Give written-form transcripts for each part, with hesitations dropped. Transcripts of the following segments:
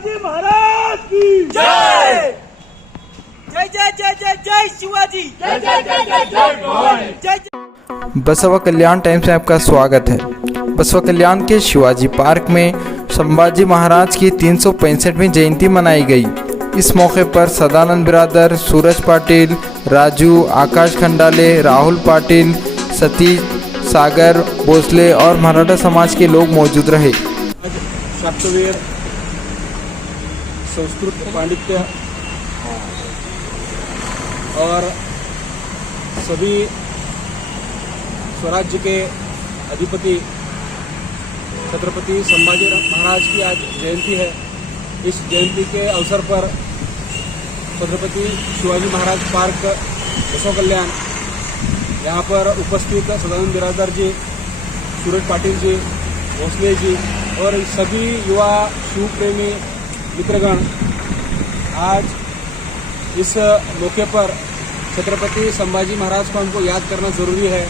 शिवाजी महाराज की जय। जय जय जय जय जय शिवाजी। जय जय जय जय जय भवानी। जय। बसवा कल्याण टाइम्स में आपका स्वागत है। बसवा कल्याण के शिवाजी पार्क में संभाजी महाराज की 365वीं जयंती मनाई गई। इस मौके पर सदानंद बिरादर, सूरज पाटिल, राजू, आकाश खंडाले, राहुल पाटिल, सतीश, सागर भोसले और मराठा समाज के लोग मौजूद रहे। शास्त्रवेद, संस्कृत पांडित्य और सभी स्वराज्य के अधिपति छत्रपति संभाजी महाराज की आज जयंती है। इस जयंती के अवसर पर छत्रपति शिवाजी महाराज पार्क बसवा कल्याण यहाँ पर उपस्थित सदानंद बिरादर जी, सूरज पाटिल जी, भोसले जी और सभी युवा शिव प्रेमी मित्रगण आज इस मौके पर छत्रपति संभाजी महाराज को हमको याद करना ज़रूरी है।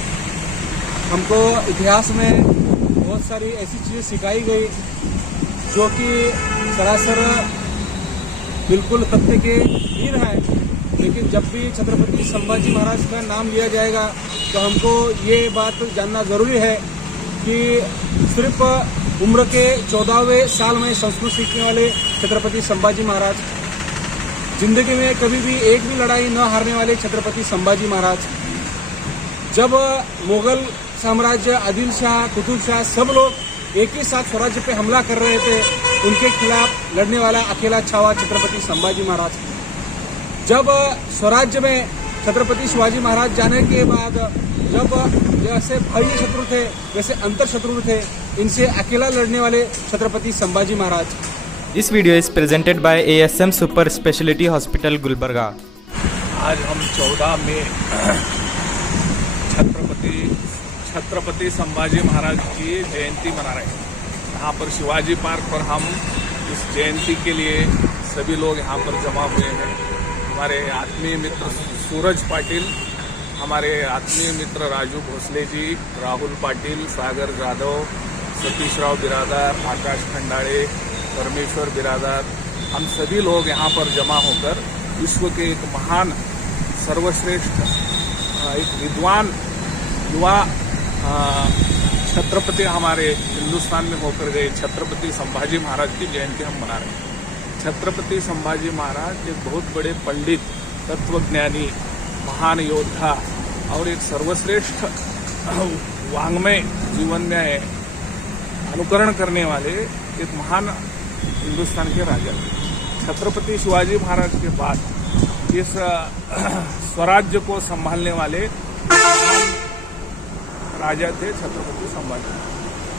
हमको इतिहास में बहुत सारी ऐसी चीज़ें सिखाई गई जो कि सरासर बिल्कुल तथ्य के हीन है, लेकिन जब भी छत्रपति संभाजी महाराज का नाम लिया जाएगा तो हमको ये बात जानना ज़रूरी है कि सिर्फ उम्र के 14वें साल में संस्कृत सीखने वाले छत्रपति संभाजी महाराज, जिंदगी में कभी भी एक भी लड़ाई न हारने वाले छत्रपति संभाजी महाराज, जब मुगल साम्राज्य आदिल शाह, कुतुब शाह सब लोग एक ही साथ स्वराज्य पे हमला कर रहे थे, उनके खिलाफ लड़ने वाला अकेला छावा छत्रपति संभाजी महाराज। जब स्वराज्य में छत्रपति शिवाजी महाराज जाने के बाद जब जैसे बाह्य शत्रु थे वैसे अंतर शत्रु थे, इनसे अकेला लड़ने वाले Chhatrapati Sambhaji Maharaj. This video is presented by ASM Super Speciality Hospital Gulbarga. आज हम 14 मई छत्रपति संभाजी महाराज की जयंती मना रहे हैं। यहाँ पर शिवाजी पार्क पर हम इस जयंती के लिए सभी लोग यहाँ पर जमा हुए हैं। हमारे आत्मीय मित्र सूरज पाटिल, हमारे आत्मीय मित्र राजू भोसले जी, राहुल पाटिल, सागर जाधव, सतीश राव बिरादर, आकाश खंडाले, परमेश्वर बिरादर, हम सभी लोग यहाँ पर जमा होकर विश्व के एक महान सर्वश्रेष्ठ एक विद्वान युवा छत्रपति हमारे हिंदुस्तान में होकर गए छत्रपति संभाजी महाराज की जयंती हम मना रहे हैं। छत्रपति संभाजी महाराज एक बहुत बड़े पंडित, तत्वज्ञानी, महान योद्धा और एक सर्वश्रेष्ठ वाङ्मय जीवन में अनुकरण करने वाले एक महान हिंदुस्तान के राजा थे। छत्रपति शिवाजी महाराज के बाद इस स्वराज्य को संभालने वाले महान राजा थे छत्रपति संभाजी।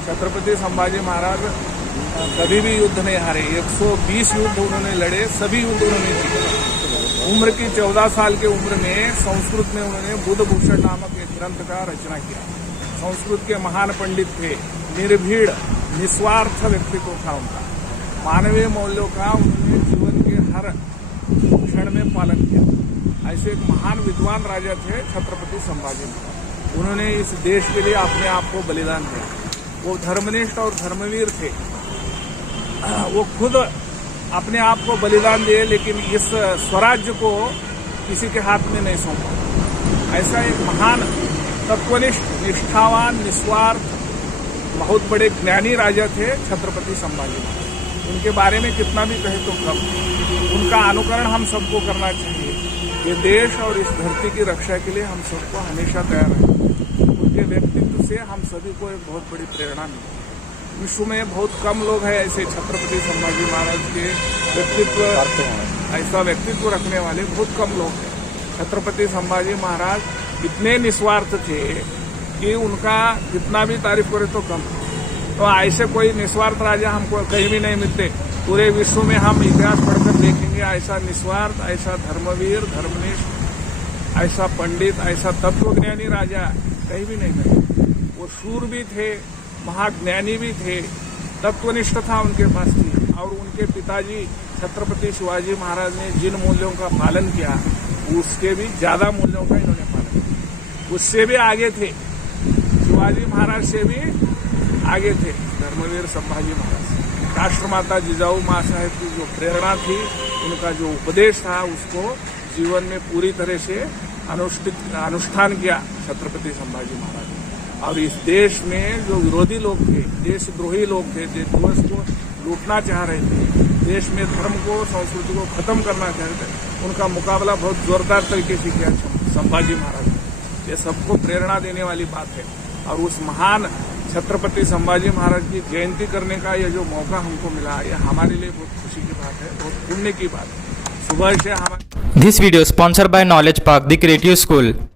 छत्रपति संभाजी महाराज कभी भी युद्ध नहीं हारे, 120 युद्ध उन्होंने लड़े, सभी युद्ध उन्होंने जीते। उम्र की 14 साल की उम्र में संस्कृत में उन्होंने बुद्धभूषण नामक एक ग्रंथ का रचना किया। संस्कृत के महान पंडित थे, निर्भीड़ निस्वार्थ व्यक्तित्व था उनका, मानवीय मूल्यों का उन्होंने जीवन के हर क्षण में पालन किया। ऐसे एक महान विद्वान राजा थे छत्रपति संभाजी महाराज। उन्होंने इस देश के लिए अपने आप को बलिदान दिया। वो धर्मनिष्ठ और धर्मवीर थे। वो खुद अपने आप को बलिदान दिए, लेकिन इस स्वराज्य को किसी के हाथ में नहीं सौंपा। ऐसा एक महान तत्वनिष्ठ, निष्ठावान, निस्वार्थ, बहुत बड़े ज्ञानी राजा थे छत्रपति संभाजी महाराज। उनके बारे में कितना भी कहे तो कम। उनका अनुकरण हम सबको करना चाहिए। ये देश और इस धरती की रक्षा के लिए हम सबको हमेशा तैयार हैं। उनके व्यक्तित्व से हम सभी को एक बहुत बड़ी प्रेरणा मिली। विश्व में बहुत कम लोग हैं ऐसे छत्रपति संभाजी महाराज के व्यक्तित्व, ऐसा व्यक्तित्व रखने वाले बहुत कम लोग हैं। छत्रपति संभाजी महाराज इतने निस्वार्थ थे कि उनका जितना भी तारीफ करे तो कम। तो ऐसे कोई निस्वार्थ राजा हमको कहीं भी नहीं मिलते। पूरे विश्व में हम इतिहास पढ़कर देखेंगे ऐसा निस्वार्थ, ऐसा धर्मवीर, धर्मनिष्ठ, ऐसा पंडित, ऐसा तत्वज्ञानी राजा कहीं भी नहीं मिले। वो शूर भी थे, महाज्ञानी भी थे, तत्वनिष्ठ था उनके पास थी। और उनके पिताजी छत्रपति शिवाजी महाराज ने जिन मूल्यों का पालन किया उसके भी ज्यादा मूल्यों का इन्होंने पालन किया। उससे भी आगे थे, शिवाजी महाराज से भी आगे थे धर्मवीर संभाजी महाराज। राष्ट्रमाता जिजाऊ माँ साहेब की जो प्रेरणा थी, उनका जो उपदेश था, उसको जीवन में पूरी तरह से अनुष्ठान किया छत्रपति संभाजी महाराज ने। और इस देश में जो विरोधी लोग थे, देशद्रोही लोग थे, जो देश को लूटना चाह रहे थे, देश में धर्म को, संस्कृति को खत्म करना चाह रहे थे, उनका मुकाबला बहुत जोरदार तरीके से किया संभाजी महाराज ने। ये सबको प्रेरणा देने वाली बात है। और उस महान छत्रपति संभाजी महाराज की जयंती करने का ये जो मौका हमको मिला, ये हमारे लिए बहुत खुशी की बात है, बहुत पुण्य की बात है। सुबह से हमारे This video sponsored by Knowledge Park, the Creative School.